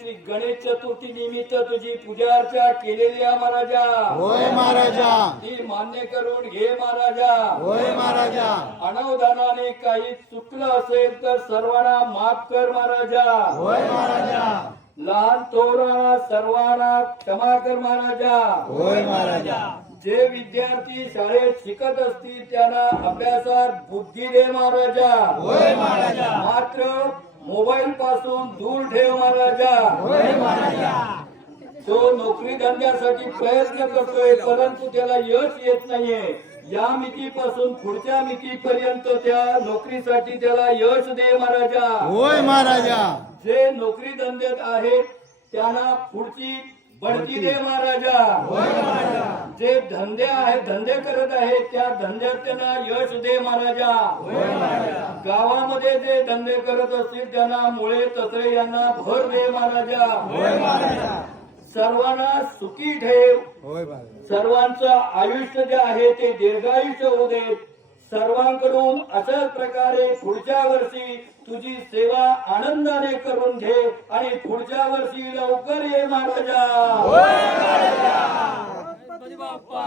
श्री गणेश चतुर्थी निमित्त तुझी पूजा अर्चा केलेली आहे महाराजा. होय महाराजा. ती मान्य करून घे महाराजा. होय महाराजा. अनावधानाने काही चुकलं असेल तर सर्वांना माफ कर महाराजा. होय महाराजा. लहान थोरांना सर्वांना क्षमा कर महाराजा. होय महाराजा. जे विद्यार्थी शाळेत शिकत असतील त्यांना अभ्यासात बुद्धी दे महाराजा. होय महाराजा. मात्र मोबाईल पासून दूर ठेव महाराजा. होय महाराजा. तो नोकरी धंद्यासाठी प्रयत्न करतोय परंतु त्याला यश येत नाहीये. या मितीपासून पुढच्या मितीपर्यंत त्या नोकरीसाठी त्याला यश दे महाराजा. होय महाराजा. जे नोकरी धंद्यात आहेत त्यांना पुढची बढती दे महाराजा. होय महाराजा. जे धंदे आहेत धंदे करत आहेत त्या धंद्यात त्यांना यश दे महाराजा. होय महाराजा. गावामध्ये जे धंदे करत असतील त्यांना मुळे तसरे यांना भर दे महाराजा. होय महाराजा. सर्वांना सुखी ठेव. होय महाराजा. सर्वांचं आयुष्य जे आहे ते दीर्घायुष्य होऊ दे. सर्वांकडून अशाच प्रकारे पुढच्या वर्षी तुझी सेवा आनंदाने करून घे आणि पुढच्या वर्षी लवकर ये महाराजा. होय महाराजा. गणपती बाप्पा.